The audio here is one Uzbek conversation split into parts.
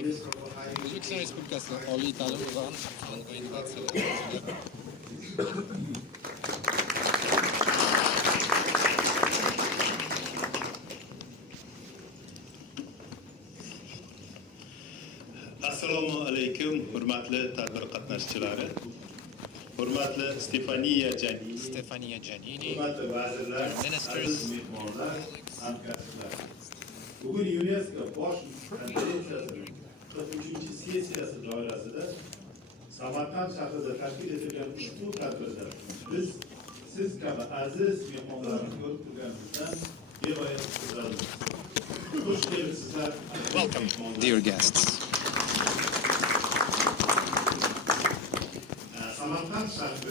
O'zbekiston Respublikasi Oliy ta'lim va fan va innovatsiyalar Assalomu alaykum, hurmatli tadbir qatnashchilari. Hurmatli Stefania Giannini, hurmatli vazirlar, aziz mehmonlar, hamkasblar. Bugun UNESCO bosh konferensiyasi 43-sessiyasi doirasida Samarqand shahrida tashkil etilgan ushbu tadbirda biz siz kabi aziz mehmonlarni ko'rib turganimizdan bebayat xursandmiz. Xush kelibsizlar. Welcome, dear guests.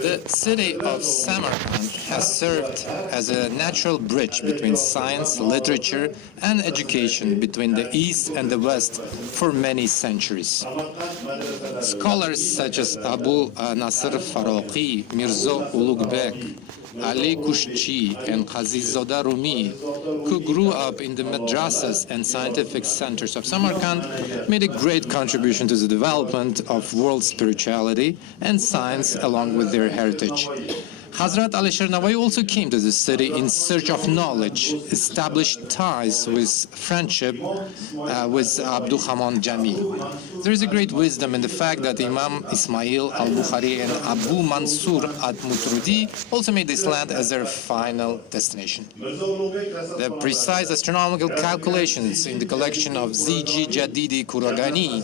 The city of Samarkand has served as a natural bridge between science, literature, and education between the East and the West for many centuries. Scholars such as Abu Nasr Faraqi, Mirzo Ulugh-Bek, Ali Kushchi, and Qazizoda Rumi, who grew up in the madrasas and scientific centers of Samarkand, made a great contribution to the development of world spirituality and science along with their heritage. Hazrat Alisher Navai also came to the city in search of knowledge, established ties with friendship with Abdul Haman Jami. There is a great wisdom in the fact that Imam Ismail al-Bukhari and Abu Mansur at-Mutrudi also made this land as their final destination. The precise astronomical calculations in the collection of Ziji Jadidi Kuragani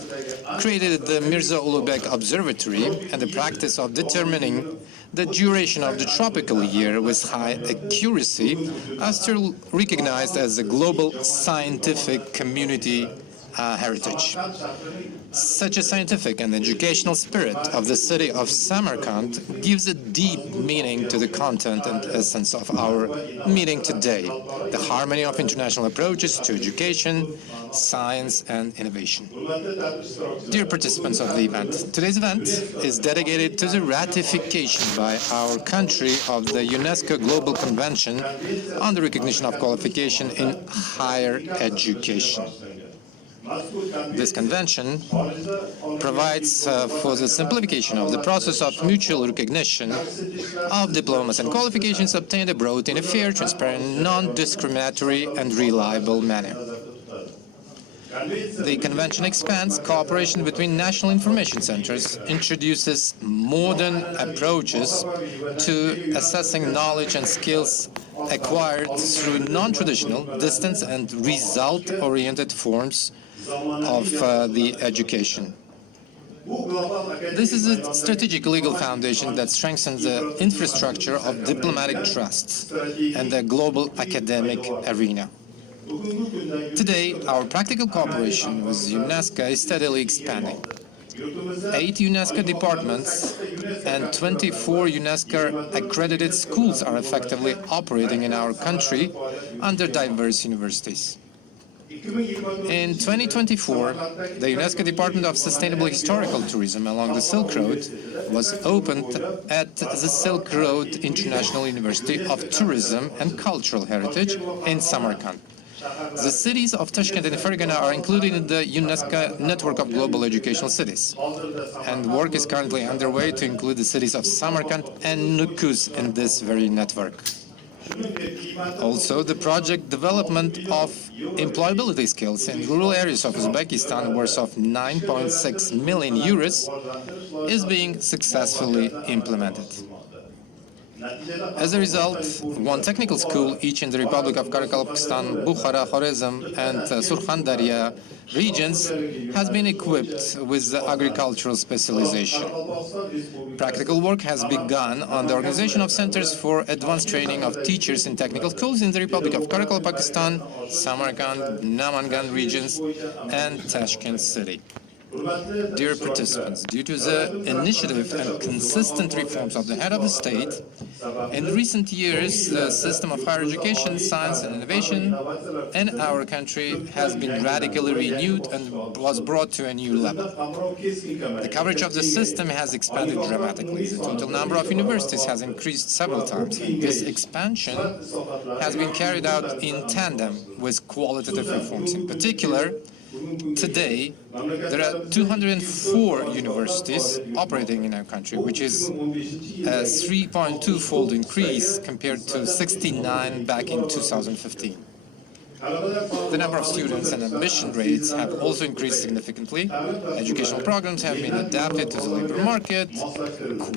created the Mirza Ulugh-Bek Observatory and the practice of determining the duration of the tropical year with high accuracy are still recognized as a global scientific community heritage. Such a scientific and educational spirit of the city of Samarkand gives a deep meaning to the content and essence of our meeting today, the harmony of international approaches to education, science, and innovation. Dear participants of the event, today's event is dedicated to the ratification by our country of the UNESCO Global Convention on the recognition of qualification in higher education. This convention provides for the simplification of the process of mutual recognition of diplomas and qualifications obtained abroad in a fair, transparent, non-discriminatory and reliable manner. The convention expands cooperation between national information centers, introduces modern approaches to assessing knowledge and skills acquired through non-traditional, distance and result-oriented forms of the education. This is a strategic legal foundation that strengthens the infrastructure of diplomatic trust and the global academic arena. Today, our practical cooperation with UNESCO is steadily expanding. 8 UNESCO departments and 24 UNESCO-accredited schools are effectively operating in our country under diverse universities. In 2024, the UNESCO Department of Sustainable Historical Tourism along the Silk Road was opened at the Silk Road International University of Tourism and Cultural Heritage in Samarkand. The cities of Tashkent and Fergana are included in the UNESCO network of global educational cities, and work is currently underway to include the cities of Samarkand and Nukuz in this very network. Also, the project development of employability skills in rural areas of Uzbekistan worth of 9.6 million euros is being successfully implemented. As a result, one technical school, each in the Republic of Karakalpakstan, Bukhara, Khorezm, and Surkhan-Darya regions, has been equipped with the agricultural specialization. Practical work has begun on the organization of centers for advanced training of teachers in technical schools in the Republic of Karakalpakstan, Samarkand, Namangan regions, and Tashkent city. Dear participants, due to the initiative and consistent reforms of the head of the state, in recent years, the system of higher education, science and innovation in our country has been radically renewed and was brought to a new level. The coverage of the system has expanded dramatically. The total number of universities has increased several times. This expansion has been carried out in tandem with qualitative reforms. In particular, Today, there are 204 universities operating in our country, which is a 3.2-fold increase compared to 69 back in 2015. The number of students and admission rates have also increased significantly. Educational programs have been adapted to the labor market,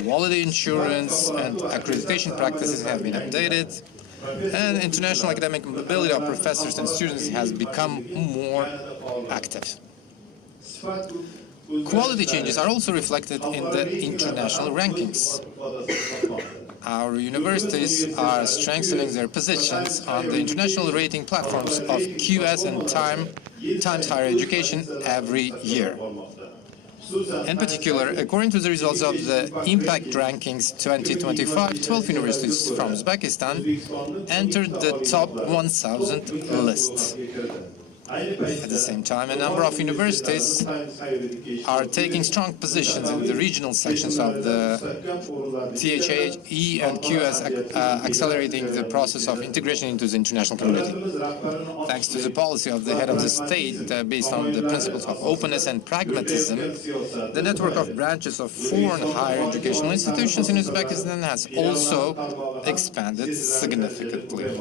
quality insurance and accreditation practices have been updated, and international academic mobility of professors and students has become more active. Quality changes are also reflected in the international rankings. Our universities are strengthening their positions on the international rating platforms of QS and Times Higher Education every year. In particular, according to the results of the Impact Rankings 2025, 12 universities from Uzbekistan entered the top 1,000 list. At the same time, a number of universities are taking strong positions in the regional sections of the THE and QS, accelerating the process of integration into the international community. Thanks to the policy of the head of the state based on the principles of openness and pragmatism, the network of branches of foreign higher educational institutions in Uzbekistan has also expanded significantly.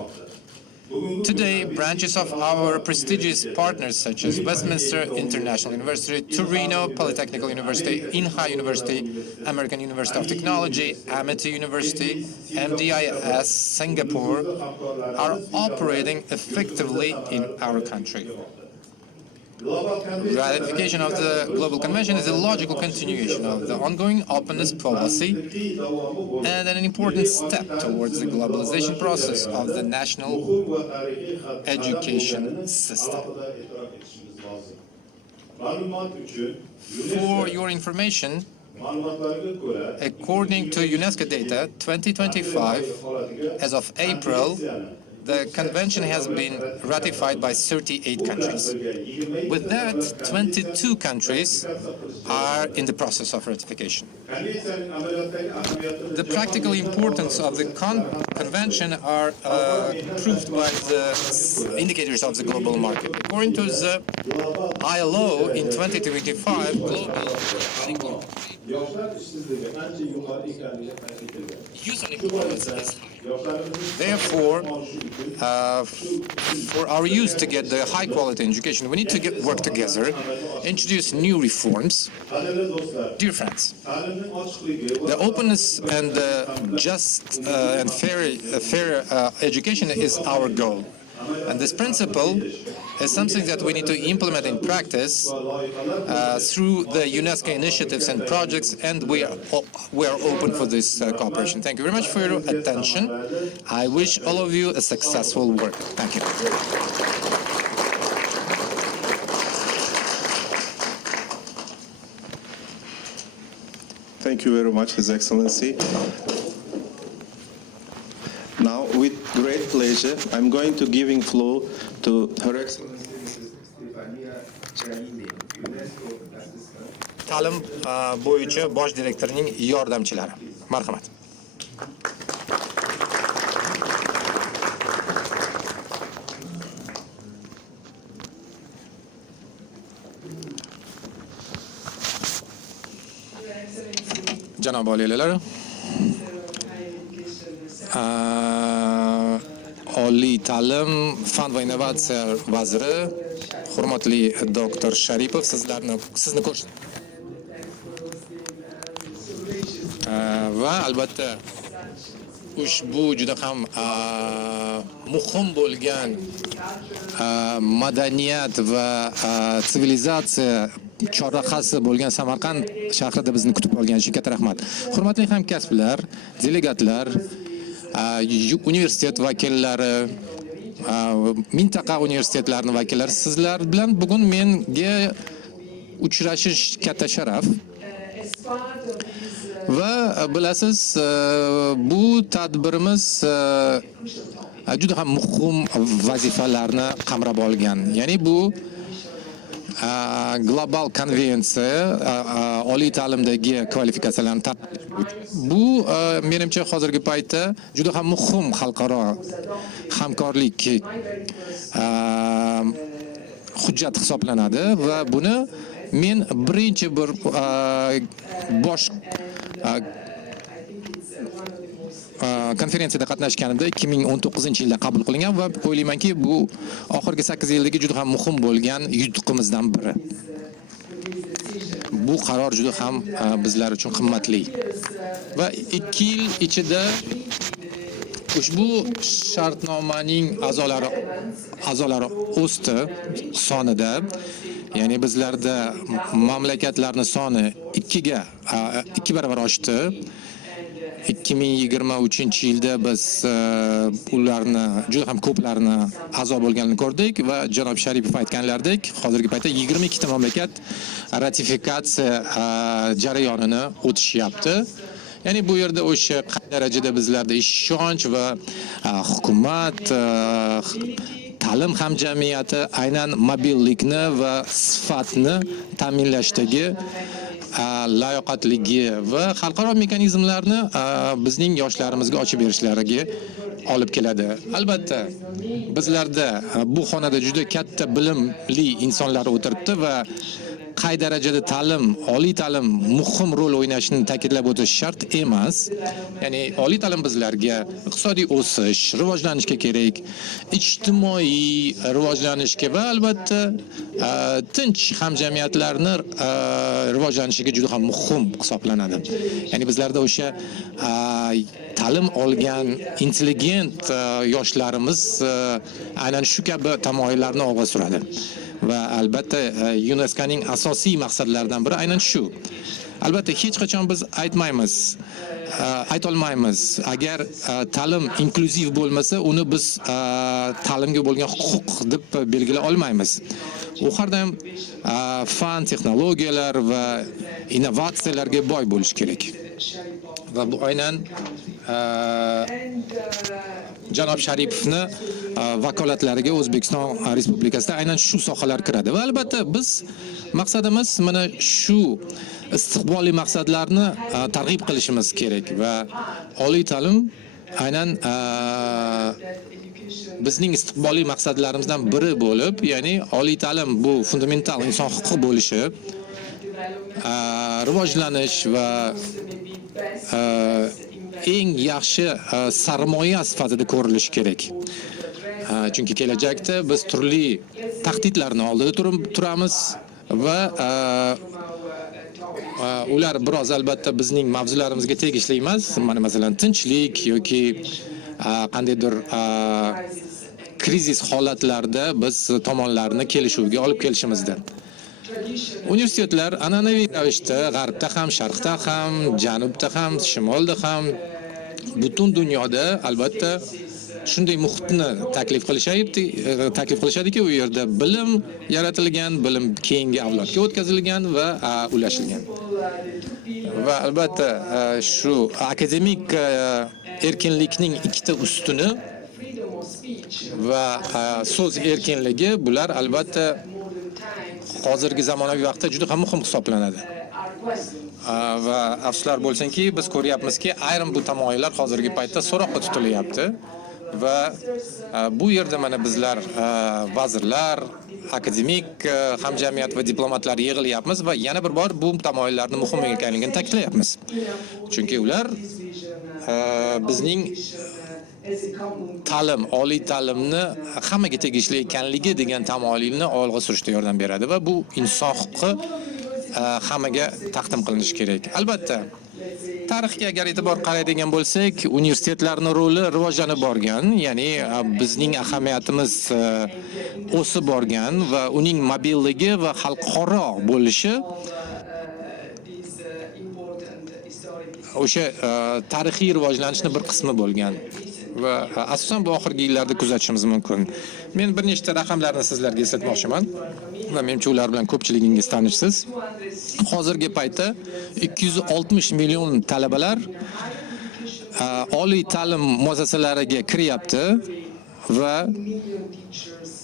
Today, branches of our prestigious partners such as Westminster International University, Torino Polytechnical University, Inha University, American University of Technology, Amity University, MDIS Singapore are operating effectively in our country. Ratification of the Global Convention is a logical continuation of the ongoing openness policy and an important step towards the globalization process of the national education system. For your information, according to UNESCO data, 2025, as of April, the convention has been ratified by 38 countries. With that, 22 countries are in the process of ratification. The practical importance of the convention are proved by the indicators of the global market. According to the ILO, in 2025, global single youth unemployment is high. Therefore, for our youth to get the high-quality education, we need to work together, introduce new reforms. Dear friends, the openness and just and fair education is our goal. And this principle is something that we need to implement in practice through the UNESCO initiatives and projects, and we are open for this cooperation. Thank you very much for your attention. I wish all of you a successful work. Thank you. Thank you very much, His Excellency. Now, with great pleasure, I'm going to giving floor to Her Excellency Mrs. Stefania Giannini, UNESCO Assistant. Ta'lim bo'yicha bosh direktorining yordamchilari. Marhamat. Janob oliyalar, Oliy ta'lim, fan va innovatsiya vaziri, hurmatli doktor Sharipov, sizni ko'rish va albatta ushbu juda ham muhim bo'lgan madaniyat va sivilizatsiya chorrahasi bo'lgan Samarqand shahrida bizni kutib olgani uchun katta rahmat. Hurmatli hamkasblar, delegatlar, universitet vakillari, mintaqa universitetlarining vakillari, sizlar bilan bugun menga uchrashish katta sharaf. Va bilasiz, bu tadbirimiz juda ham muhim vazifalarni qamrab olgan. Ya'ni bu global konvensiya oliy ta'limdagi kvalifikatsiyalarni bu menimcha hozirgi paytda juda ham muhim xalqaro hamkorlik hujjat hisoblanadi va buni men birinchi bir bosh konferensiyada qatnashganimda 2019-yilda qabul qilingan va o'ylaymanki bu oxirgi 8 yildagi juda ham muhim bo'lgan yutuqimizdan biri. Bu qaror juda ham bizlar uchun qimmatli. Va 2 yil ichida ushbu shartnomaning a'zolari o'sdi sonida, ya'ni bizlarda mamlakatlarning soni 2 barobar oshdi. 2023-yilda biz ularni juda ham ko'plarini a'zo bo'lganini ko'rdik va janob Sharipov aytganlaridek, hozirgi paytda 22 ta mamlakat ratifikatsiya jarayonini o'tishyapti. Ya'ni bu yerda o'sha qay darajada bizlarda ishonch va hukumat, ta'lim hamjamiyati aynan mobillikni va sifatni ta'minlashdagi layoqatligi va xalqaro mexanizmlarni bizning yoshlarimizga ochib berishlariga olib keladi. Albatta, bizlarda bu xonada juda katta bilimli insonlar o'tiribdi va qay darajada ta'lim, oliy ta'lim muhim rol o'ynashini ta'kidlab o'tish shart emas. Ya'ni oliy ta'lim bizlarga iqtisodiy o'sish, rivojlanishga kerak, ijtimoiy rivojlanishga va albatta tinch hamjamiyatlarni rivojlanishiga juda ham muhim hisoblanadi. Ya'ni bizlarda o'sha ta'lim olgan intelligent yoshlarimiz aynan shu kabi tamoyillarni olg'a suradi. Va albatta UNESCOning asosiy maqsadlaridan biri aynan shu. Albatta hech qachon biz aytolmaymiz, agar ta'lim inklyuziv bo'lmasa, uni biz ta'limga bo'lgan huquq deb belgilay olmaymiz. U har doim fan, texnologiyalar va innovatsiyalarga boy bo'lish kerak. Va bu aynan janob Sharipovni vakolatlariga O'zbekiston Respublikasida aynan shu sohalar kiradi. Va albatta biz maqsadimiz mana shu istiqbolli maqsadlarni targ'ib qilishimiz kerak va oliy ta'lim aynan bizning istiqbolli maqsadlarimizdan biri bo'lib, ya'ni oliy ta'lim bu fundamental inson huquqi bo'lishi, rivojlanish va eng yaxshi sarmoya sifatida ko'rilishi kerak. Chunki kelajakda biz turli tahdidlarni oldida turamiz va ular biroz albatta bizning mavzularimizga tegishli emas. Mana masalan tinchlik yoki qandaydir krizis holatlarda biz tomonlarni kelishuvga olib kelishimizda. Universitetlar an'anaviy ravishda g'arbda ham, sharqda ham, janubda ham, shimolda ham butun dunyoda albatta shunday muhitni taklif qilishadiki, u yerda bilim yaratilgan, bilim keyingi avlodga o'tkazilgan va ulashilgan. Va albatta shu akademik erkinlikning ikkita ustuni va so'z erkinligi, bular albatta hozirgi zamonaviy vaqtda juda ham muhim hisoblanadi. Va afsuslar bo'lsinki, biz ko'ryapmizki, ayrim bu tamoyillar hozirgi paytda so'roqqa tutilyapti va bu yerda mana bizlar vazirlar, akademik hamjamiyat va diplomatlar yig'ilyapmiz va yana bir bor bu tamoyillarni muhim ekanligini ta'kidlayapmiz. Chunki ular bizning ta'lim, oliy ta'limni hammaga tegishli ekanligi degan tamoyilni olg'a surishda yordam beradi va bu inson huquqi hammaga taqdim qilinishi kerak. Albatta, tarixga agar e'tibor qaraydigan bo'lsak, universitetlarning roli rivojlanib borgan, ya'ni bizning ahamiyatimiz o'sib borgan va uning mobilligi va xalqaro bo'lishi o'sha tarixiy rivojlanishning bir qismi bo'lgan. Va asosan bu oxirgi yillarda kuzatishimiz mumkin. Men bir nechta raqamlarni sizlarga eslatmoqchiman va menimcha ular bilan ko'pchiligingiz tanishsiz. Hozirgi paytda 260 million talabalar oliy ta'lim muassasalariga kiryapti va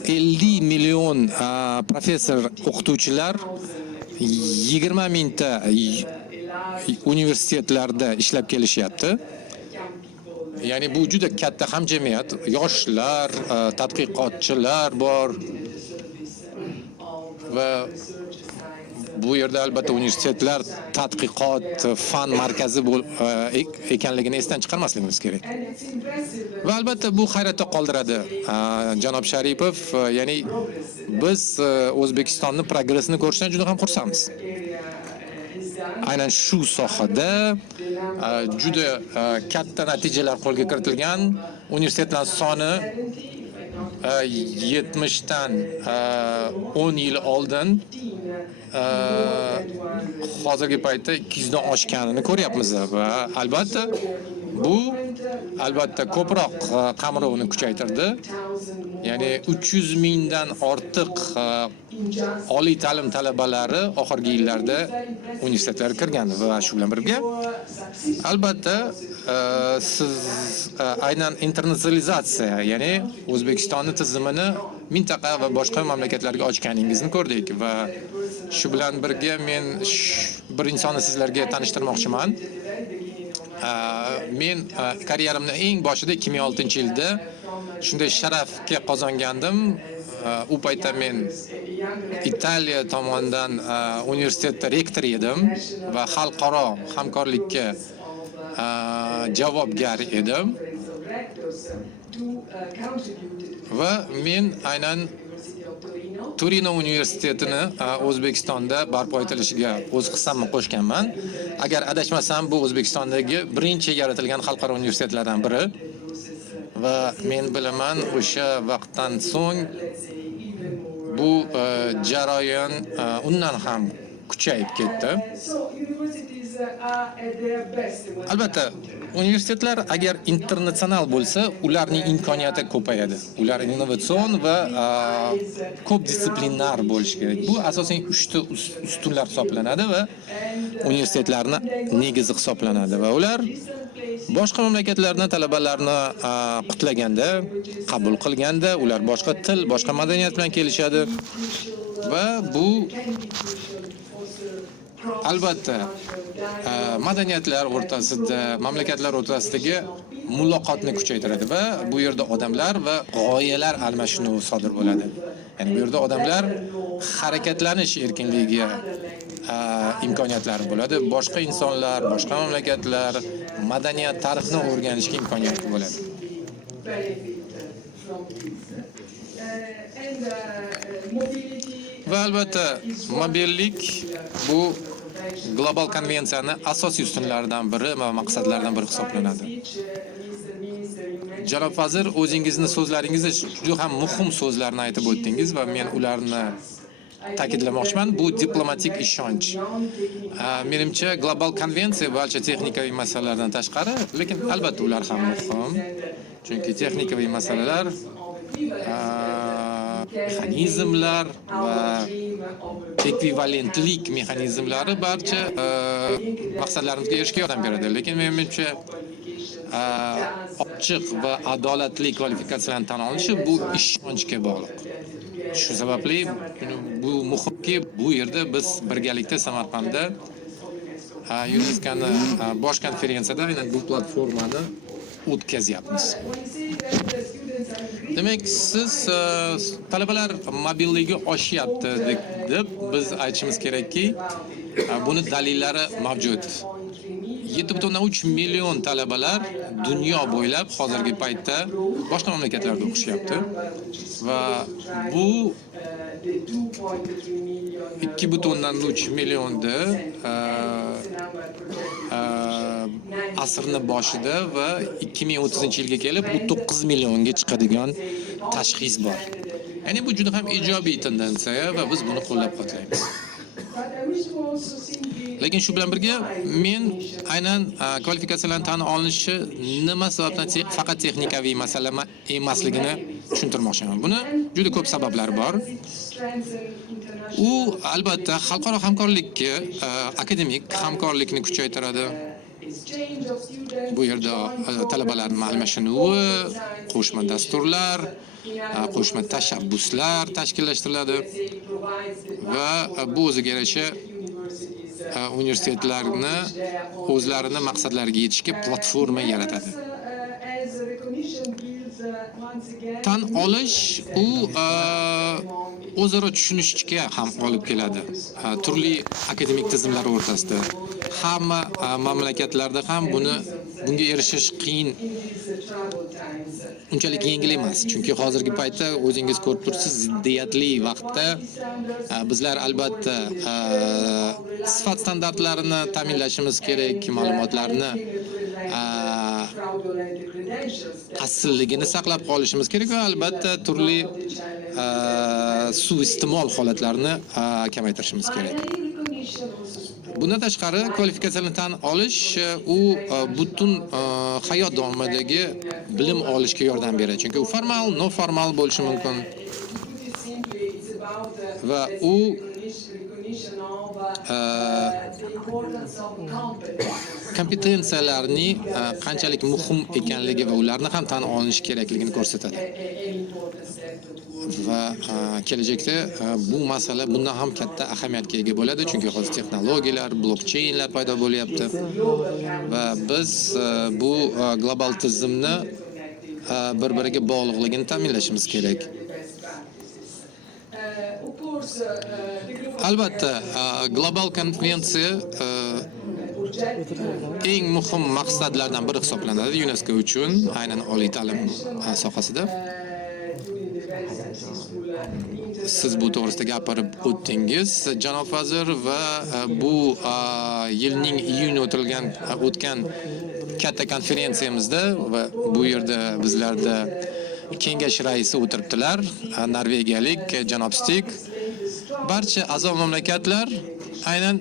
50 million professor o'qituvchilar 20 mingta universitetlarda ishlab kelishyapti. Ya'ni bu juda katta hamjamiyat, yoshlar, tadqiqotchilar bor. va bu yerda albatta universitetlar tadqiqot fan markazi ekanligini esdan chiqarmasligimiz kerak. Va albatta bu hayratda qoldiradi. Janob Sharipov, ya'ni biz O'zbekistonni progressini ko'rishdan juda ham xursandmiz. Aynan shu sohada juda katta natijalar qo'lga kiritilgan. Universitetlar soni 70 dan 10 yil oldin hozirgi paytda 200 dan oshganini ko'ryapmiz va albatta ko'proq qamrovni kuchaytirdi. Ya'ni 300 mingdan ortiq oliy ta'lim talabalari oxirgi yillarda universitetlarga kirgan va shu bilan birga albatta siz aynan internasionalizatsiya, ya'ni O'zbekistonni tizimini mintaqa va boshqa mamlakatlarga ochganingizni ko'rdik va shu bilan birga men bir insonni sizlarga tanishtirmoqchiman. Men karyeramning eng boshida 2006-yilda shunday sharafga qozongandim. U paytda men Italiya tomonidan universitetda rektor edim va xalqaro hamkorlikka javobgar edim. Va men aynan Turino universitetini O'zbekistonda barpo etilishiga o'z hissamni qo'shganman. Agar adashmasam, bu O'zbekistondagi birinchi yaratilgan xalqaro universitetlardan biri. Va men bilaman, o'sha vaqtdan so'ng bu jarayon undan ham kuchayib ketdi. Albatta, universitetlar agar internasional bo'lsa, ularning imkoniyati ko'payadi. Ular innovatsion va ko'p disiplinar bo'lishi kerak. Bu asosan 3 ta ustunlar hisoblanadi va universitetlarning negizi hisoblanadi va ular boshqa mamlakatlardan talabalarni qutlaganda, qabul qilganda, ular boshqa til, boshqa madaniyat bilan kelishadi va bu albatta madaniyatlar o'rtasida, mamlakatlar o'rtasidagi muloqotni kuchaytiradi va bu yerda odamlar va g'oyalar almashinuvi sodir bo'ladi. Ya'ni bu yerda odamlar harakatlanish erkinligiga imkoniyatlari bo'ladi. Boshqa insonlar, boshqa mamlakatlar madaniyat, tarixni o'rganishga imkoniyati bo'ladi. Va albatta mobillik bu global konvensiyani asosiy ustunlaridan biri va maqsadlaridan biri hisoblanadi. Janob vazir, o'zingizning so'zlaringizda juda ham muhim so'zlarni aytib o'tdingiz va men ularni ta'kidlamoqchiman. Bu diplomatik ishonch. Menimcha global konvensiya barcha texnikaviy masalalardan tashqari, lekin albatta ular ham muhim. Chunki texnikaviy masalalar mexanizmlar va ekvivalentlik mexanizmlari barcha maqsadlarimizga erishishga yordam beradi. Lekin menimcha ochiq va adolatli kvalifikatsiyalarni tan olishi bu ishonchga bog'liq. Shu sababli bu muhimki, bu yerda biz birgalikda Samarqandda UNESCO'ning bosh konferensiyada aynan bu platformani o'tkazyapmiz. Demak, siz talabalar mobilligi oshyapti deb biz aytishimiz kerakki, buni dalillari mavjud. 7.3 million talabalar dunyo bo'ylab hozirgi paytda boshqa mamlakatlarda o'qishyapti va bu 2.3 millionda asrning boshida va 2030-yilga kelib u 9 millionga chiqadigan tashxis bor. Ya'ni bu juda ham ijobiy tendensiya va biz buni qo'llab-quvvatlaymiz. Lekin shu bilan birga men aynan kvalifikatsiyalarning tan olinishi nima sababdan faqat texnikaviy masala emasligini tushuntirmoqchiman. Buni juda ko'p sabablari bor. U albatta xalqaro hamkorlikka, akademik hamkorlikni kuchaytiradi. Bu yerda talabalarning almashinuvi, qo'shma dasturlar, qo'shma tashabbuslar tashkillashtiriladi va bu o'ziga yarasha universitetlarni o'zlarini maqsadlariga yetishga platforma yaratadi. Tan olish u o'zaro tushunishga ham olib keladi. Turli akademik tizimlar o'rtasida. Hamma mamlakatlarda ham bunga erishish qiyin. Unchalik yengil emas, chunki hozirgi paytda o'zingiz ko'rib turibsiz, ziddiyatli vaqtda bizlar albatta sifat standartlarini ta'minlashimiz kerak, ma'lumotlarni asilligini saqlab qolishimiz kerak va albatta turli suiiste'mol holatlarini kamaytirishimiz kerak. Bundan tashqari kvalifikatsiyani tan olish u butun hayot davomidagi bilim olishga yordam beradi. Chunki u formal, noformal bo'lishi mumkin. Va u kompetensiyalarning qanchalik muhim ekanligi va ularni ham tan olinish kerakligini ko'rsatadi. Va kelajakda bu masala bundan ham katta ahamiyatga ega bo'ladi, chunki hozir texnologiyalar, blokcheynlar paydo bo'lyapti va biz bu global tizimni bir-biriga bog'liqligini ta'minlashimiz kerak. Albatta, global konvensiya eng muhim maqsadlardan biri hisoblanadi UNESCO uchun, aynan oliy ta'lim sohasida. Siz bu to'g'risida gapirib o'tdingiz, janob vazir, va bu yilning iyun o'tgan katta konferensiyamizda va bu yerda bizlarda kengash raisi o'tiribdilar, norvegiyalik janob Stig. Barcha a'zo mamlakatlar aynan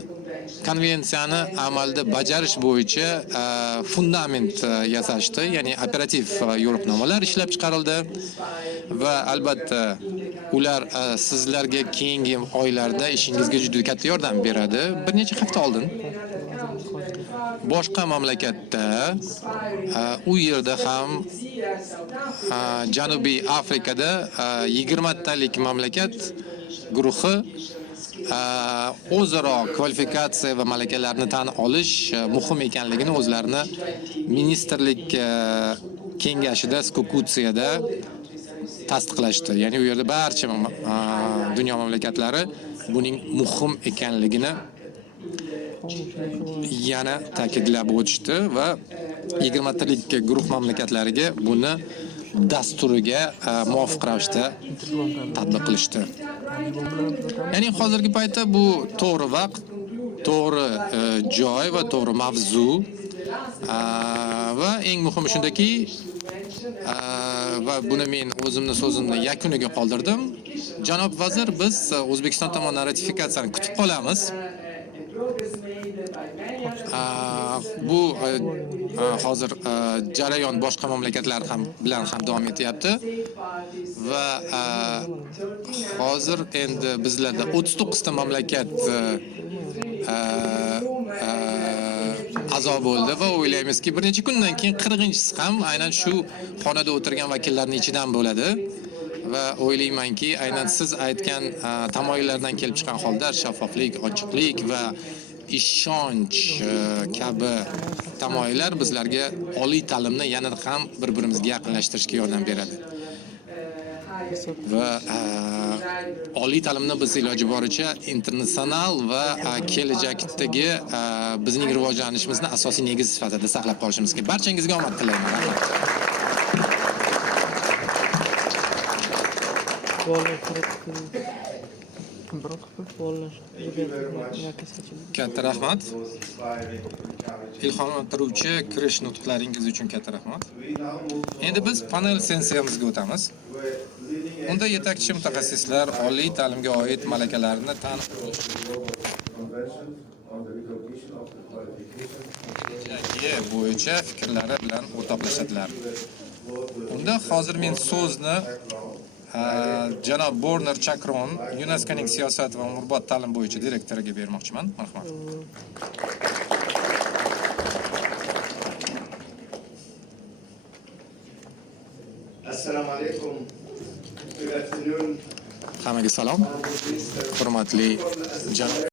konvensiyani amalda bajarish bo'yicha fundament yasashdi, ya'ni operativ yo'riqnomalar ishlab chiqarildi va albatta ular sizlarga keyingi oylarda ishingizga juda katta yordam beradi. Bir necha hafta oldin boshqa mamlakatda u yerda ham Janubiy Afrikada 20 talik mamlakat guruhi o'zaro kvalifikatsiya va malakalarni tan olish muhim ekanligini o'zlarini ministrlik kengashida, Skokutsiyada tasdiqlashdi. Ya'ni u yerda barcha dunyo mamlakatlari buning muhim ekanligini yana ta'kidlab o'tishdi va 20 talik guruh mamlakatlariga buni dasturiga muvofiq ravishda tatbiq qilishdi. Ya'ni hozirgi paytda bu to'g'ri vaqt, to'g'ri joy va to'g'ri mavzu va eng muhimi shundaki, va buni men o'zimni so'zimni yakuniga qoldirdim. Janob vazir, biz O'zbekiston tomonidan ratifikatsiyani kutib qolamiz. Bu hozir jarayon boshqa mamlakatlar bilan ham davom etyapti va hozir endi bizlarda 39 ta mamlakat a'zo bo'ldi va o'ylaymizki bir necha kundan keyin 40-chisi ham aynan shu xonada o'tirgan vakillarning ichidan bo'ladi. Va o'ylaymanki, aynan siz aytgan tamoyillardan kelib chiqqan holda shaffoflik, ochiqlik va ishonch kabi tamoyillar bizlarga oliy ta'limni yana ham bir-birimizga yaqinlashtirishga yordam beradi. Va oliy ta'limni biz iloji boricha internasional va kelajakdagi bizning rivojlanishimizni asosiy negiz sifatida saqlab qolishimiz kerak. Barchangizga omad tilayman. Katta rahmat. Ilhomlantiruvchi kirish nutqlaringiz uchun katta rahmat. Endi biz panel sessiyamizga o'tamiz. Unda yetakchi mutaxassislar oliy ta'limga oid malakalarni tan olish bo'yicha fikrlari bilan o'rtoqlashadilar. Unda hozir men so'zni janob Borner Chakron, UNESCOning siyosat va umrbod ta'lim bo'yicha direktoriga bermoqchiman. Marhamat. Assalomu alaykum. Good afternoon. Hammaga salom. Hurmatli janob